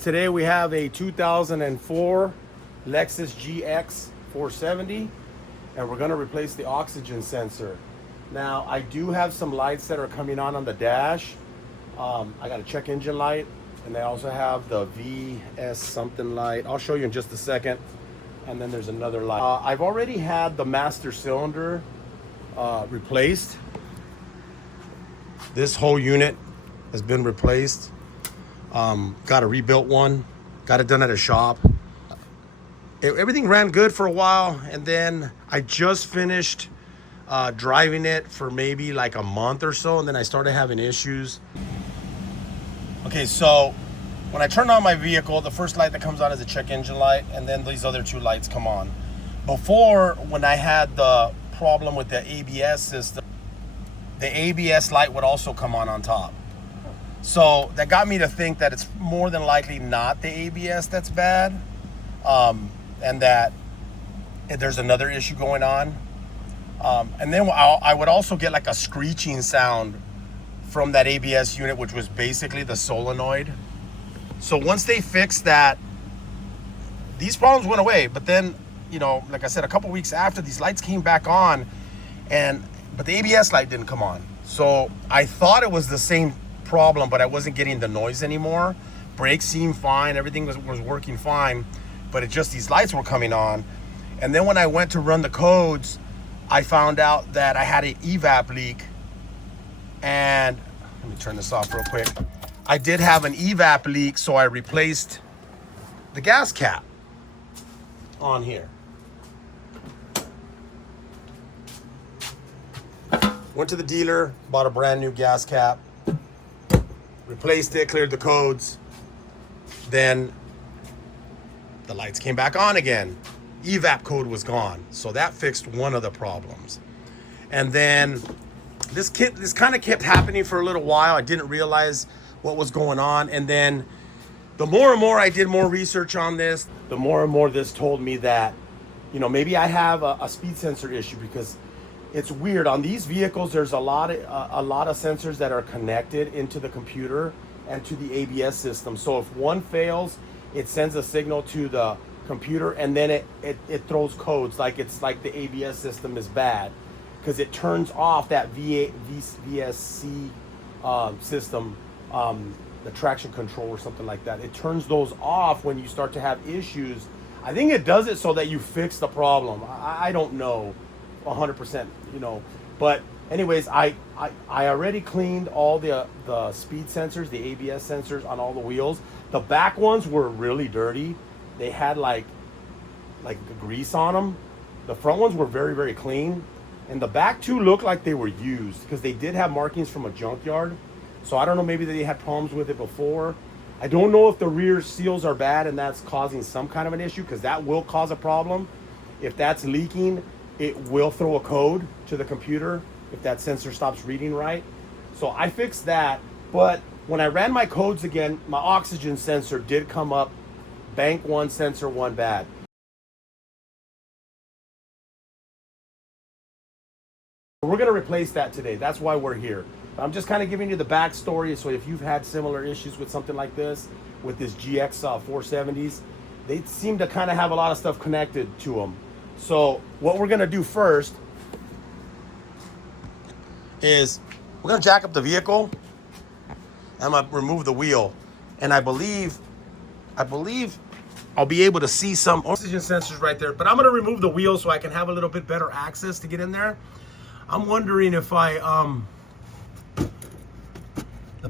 Today we have a 2004 Lexus Gx470 and we're going to replace the oxygen sensor. Now I do have some lights that are coming on the dash. I got a check engine light, and I also have the VS something light. I'll show you in just a second. And then there's another light. I've already had the master cylinder replaced. This whole unit has been replaced. Got a rebuilt one, got it done at a shop. Everything ran good for a while, and then I just finished driving it for maybe like a month or so, and then I started having issues. Okay, so when I turn on my vehicle, the first light that comes on is a check engine light, and then these other two lights come on. Before, when I had the problem with the ABS system, the ABS light would also come on top. So that got me to think that it's more than likely not the ABS that's bad, and that there's another issue going on. And then I would also get like a screeching sound from that ABS unit, which was basically the solenoid. So once they fixed that, these problems went away. But then, you know, like I said, a couple weeks after, these lights came back on, but the ABS light didn't come on. So I thought it was the same problem, but I wasn't getting the noise anymore. Brakes seemed fine, everything was working fine, but it's just these lights were coming on. And then when I went to run the codes, I found out that I had an evap leak. And let me turn this off real quick. I did have an evap leak, so I replaced the gas cap on here. Went to the dealer, bought a brand new gas cap, replaced it, cleared the codes. Then the lights came back on again. Evap code was gone, so that fixed one of the problems. And then this kind of kept happening for a little while. I didn't realize what was going on, and then the more and more I did more research on this, the more and more this told me that, you know, maybe I have a speed sensor issue, because it's weird. On these vehicles, there's a lot of sensors that are connected into the computer and to the ABS system. So if one fails, it sends a signal to the computer, and then it throws codes like it's like the ABS system is bad, because it turns off that VSC system, the traction control or something like that. It turns those off when you start to have issues. I think it does it so that you fix the problem. I don't know 100%, you know, but anyways, I already cleaned all the speed sensors, the ABS sensors on all the wheels. The back ones were really dirty. They had like grease on them. The front ones were very, very clean, and the back two looked like they were used, because they did have markings from a junkyard. So I don't know, maybe they had problems with it before. I don't know if the rear seals are bad and that's causing some kind of an issue, because that will cause a problem. If that's leaking, it will throw a code to the computer if that sensor stops reading right. So I fixed that, but when I ran my codes again, my oxygen sensor did come up bank 1, sensor 1 bad. We're gonna replace that today. That's why we're here. I'm just kind of giving you the backstory, so if you've had similar issues with something like this, with this GX470s, they seem to kind of have a lot of stuff connected to them. So what we're gonna do first is we're gonna jack up the vehicle. I'm gonna remove the wheel, and I believe I'll be able to see some oxygen sensors right there, but I'm gonna remove the wheel so I can have a little bit better access to get in there. I'm wondering if the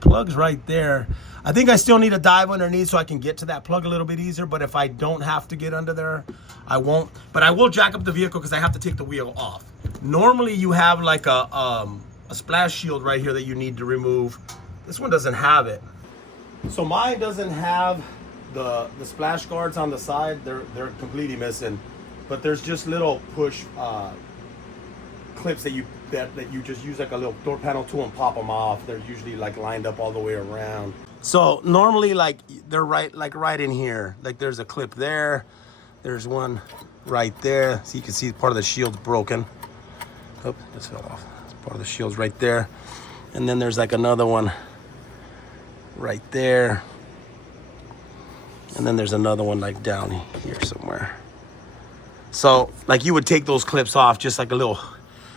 plug's right there. I think I still need to dive underneath so I can get to that plug a little bit easier, but if I don't have to get under there, I won't. But I will jack up the vehicle because I have to take the wheel off. Normally you have like a splash shield right here that you need to remove. This one doesn't have it. So mine doesn't have the splash guards on the side. They're completely missing. But there's just little push clips that you just use like a little door panel tool and pop them off. They're usually like lined up all the way around. So normally like they're right in here. Like there's a clip there. There's one right there. So you can see part of the shield's broken. Oh, this fell off. Part of the shield's right there. And then there's like another one right there. And then there's another one like down here somewhere. So like you would take those clips off, just like a little,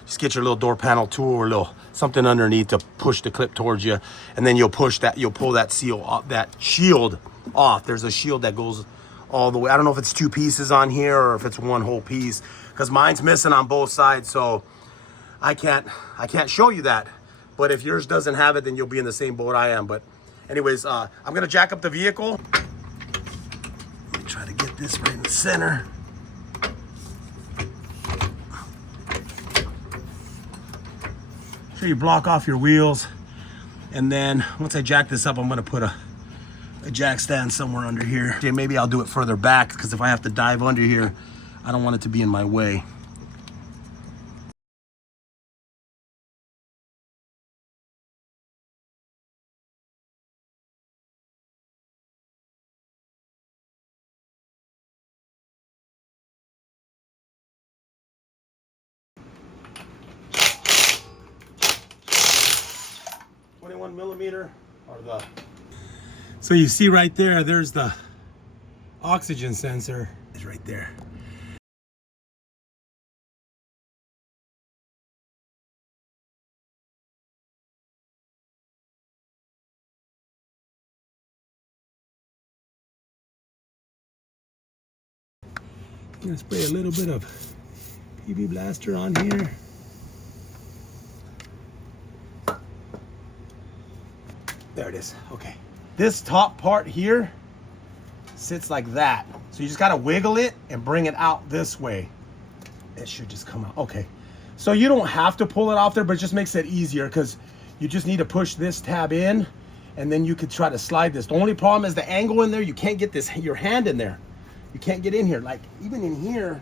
just get your little door panel tool or a little something underneath to push the clip towards you. And then you'll push that, you'll pull that seal off, that shield off. There's a shield that goes all the way. I don't know if it's 2 pieces on here or if it's 1 whole piece, because mine's missing on both sides. So I can't show you that. But if yours doesn't have it, then you'll be in the same boat I am. But anyways, I'm gonna jack up the vehicle. Let me try to get this right in the center. So you block off your wheels. And then once I jack this up, I'm gonna put a jack stand somewhere under here. Okay, maybe I'll do it further back, because if I have to dive under here, I don't want it to be in my way. Or the, so you see right there, there's the oxygen sensor. It's right there. I'm gonna spray a little bit of PB Blaster on here. There it is. Okay. This top part here sits like that. So you just gotta wiggle it and bring it out this way. It should just come out. Okay. So you don't have to pull it off there, but it just makes it easier, because you just need to push this tab in and then you could try to slide this. The only problem is the angle in there. You can't get this, your hand in there. You can't get in here. Like even in here,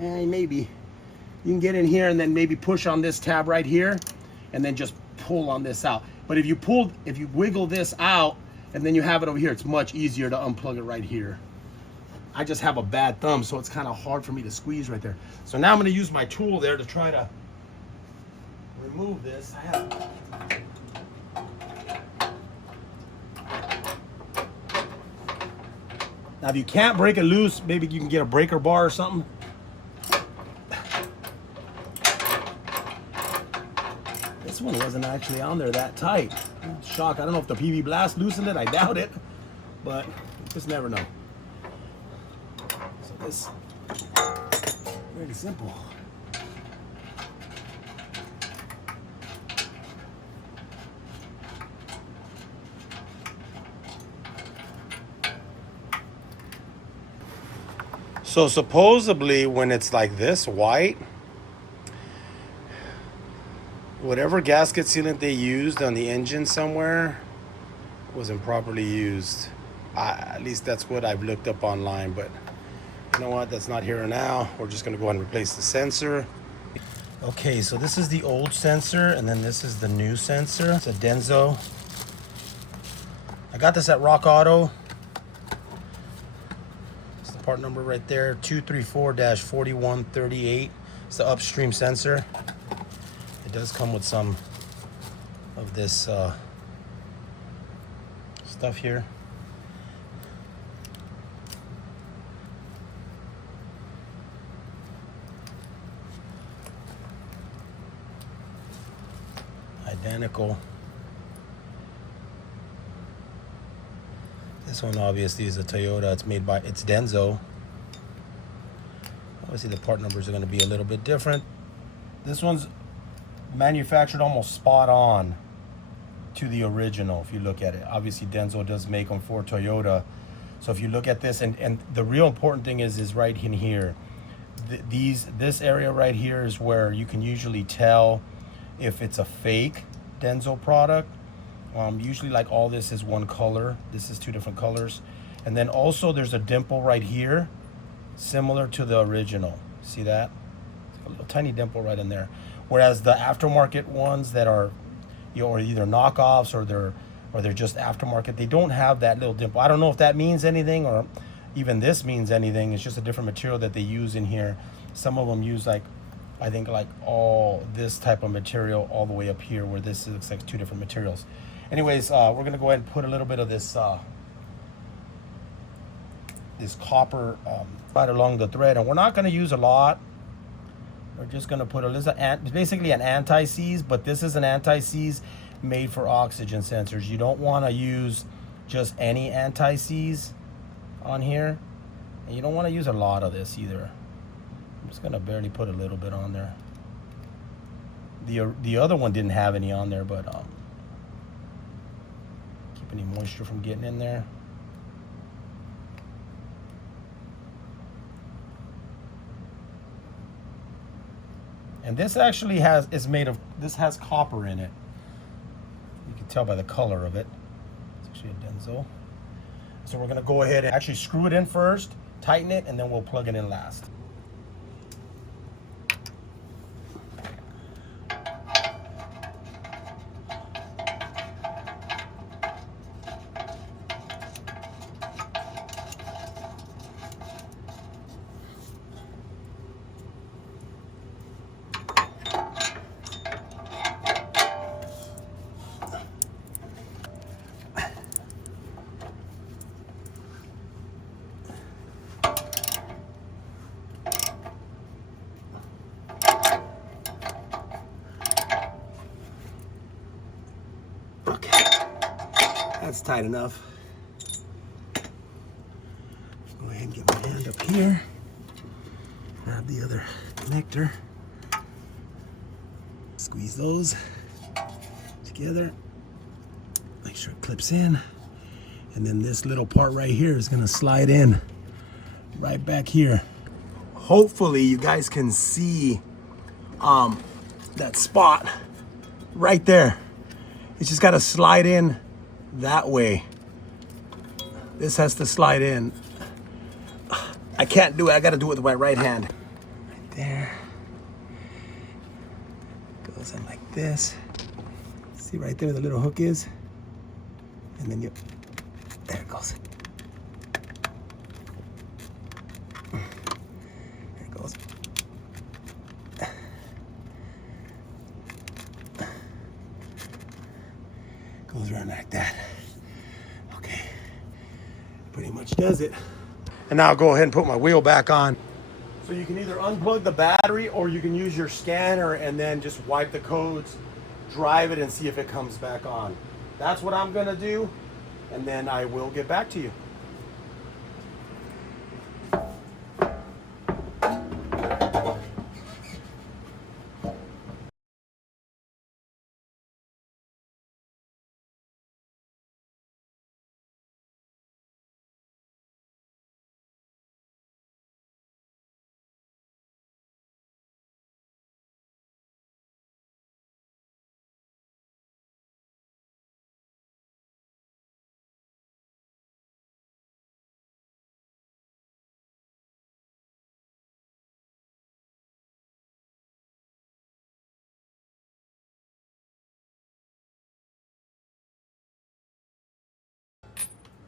maybe you can get in here and then maybe push on this tab right here and then just pull on this out. But if you wiggle this out and then you have it over here, it's much easier to unplug it right here. I just have a bad thumb, so it's kind of hard for me to squeeze right there. So now I'm going to use my tool there to try to remove this. Now if you can't break it loose, maybe you can get a breaker bar or something. This one wasn't actually on there that tight. Shock. I don't know if the PV Blast loosened it. I doubt it, but just never know. So this very simple. So supposedly when it's like this white, whatever gasket sealant they used on the engine somewhere wasn't properly used. At least that's what I've looked up online, but you know what? That's not here now. We're just gonna go ahead and replace the sensor. Okay, so this is the old sensor, and then this is the new sensor. It's a Denso. I got this at Rock Auto. It's the part number right there, 234-4138. It's the Upstream sensor. It does come with some of this stuff here. Identical. This one obviously is a Toyota. It's made by, it's Denso. Obviously the part numbers are going to be a little bit different. This one's manufactured almost spot on to the original if you look at it. Obviously Denso does make them for Toyota. So if you look at this, and the real important thing is right in here. This area right here is where you can usually tell if it's a fake Denso product. Usually like all this is one color. This is 2 different colors. And then also there's a dimple right here, similar to the original. See that? A little tiny dimple right in there. Whereas the aftermarket ones that are, you know, are either knockoffs or they're just aftermarket, they don't have that little dimple. I don't know if that means anything or even this means anything. It's just a different material that they use in here. Some of them use like, I think like all this type of material all the way up here, where this looks like 2 different materials. Anyways, we're gonna go ahead and put a little bit of this this copper right along the thread, and we're not going to use a lot. We're just going to put it's basically an anti-seize, but this is an anti-seize made for oxygen sensors. You don't want to use just any anti-seize on here, and you don't want to use a lot of this either. I'm just going to barely put a little bit on there. The other one didn't have any on there, but keep any moisture from getting in there. And this actually has copper in it. You can tell by the color of it. It's actually a Denso. So we're gonna go ahead and actually screw it in first, tighten it, and then we'll plug it in last. That's tight enough. Go ahead and get my hand up here. Grab the other connector. Squeeze those together. Make sure it clips in. And then this little part right here is gonna slide in right back here. Hopefully you guys can see that spot right there. It's just gotta slide in that way. This has to slide in. I can't do it. I got to do it with my right hand. Right there. Goes in like this. See right there where the little hook is? And then there it goes. There it goes. Goes around like that. Okay, pretty much does it. And now I'll go ahead and put my wheel back on. So you can either unplug the battery or you can use your scanner and then just wipe the codes, drive it, and see if it comes back on. That's what I'm gonna do, and then I will get back to you.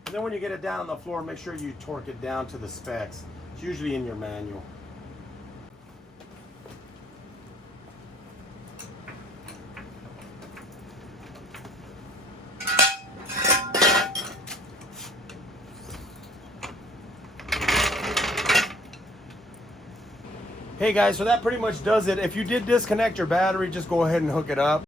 And then when you get it down on the floor, make sure you torque it down to the specs. It's usually in your manual. Hey guys, so that pretty much does it. If you did disconnect your battery, just go ahead and hook it up.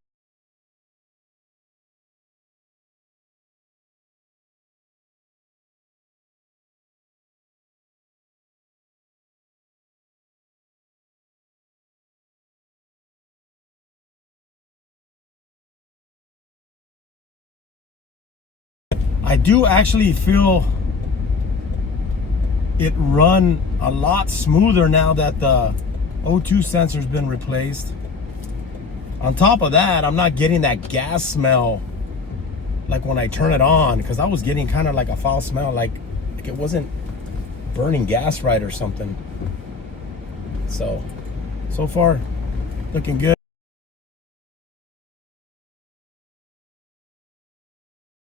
I do actually feel it run a lot smoother now that the O2 sensor's been replaced. On top of that, I'm not getting that gas smell like when I turn it on, because I was getting kind of like a foul smell, like it wasn't burning gas right or something. So far looking good.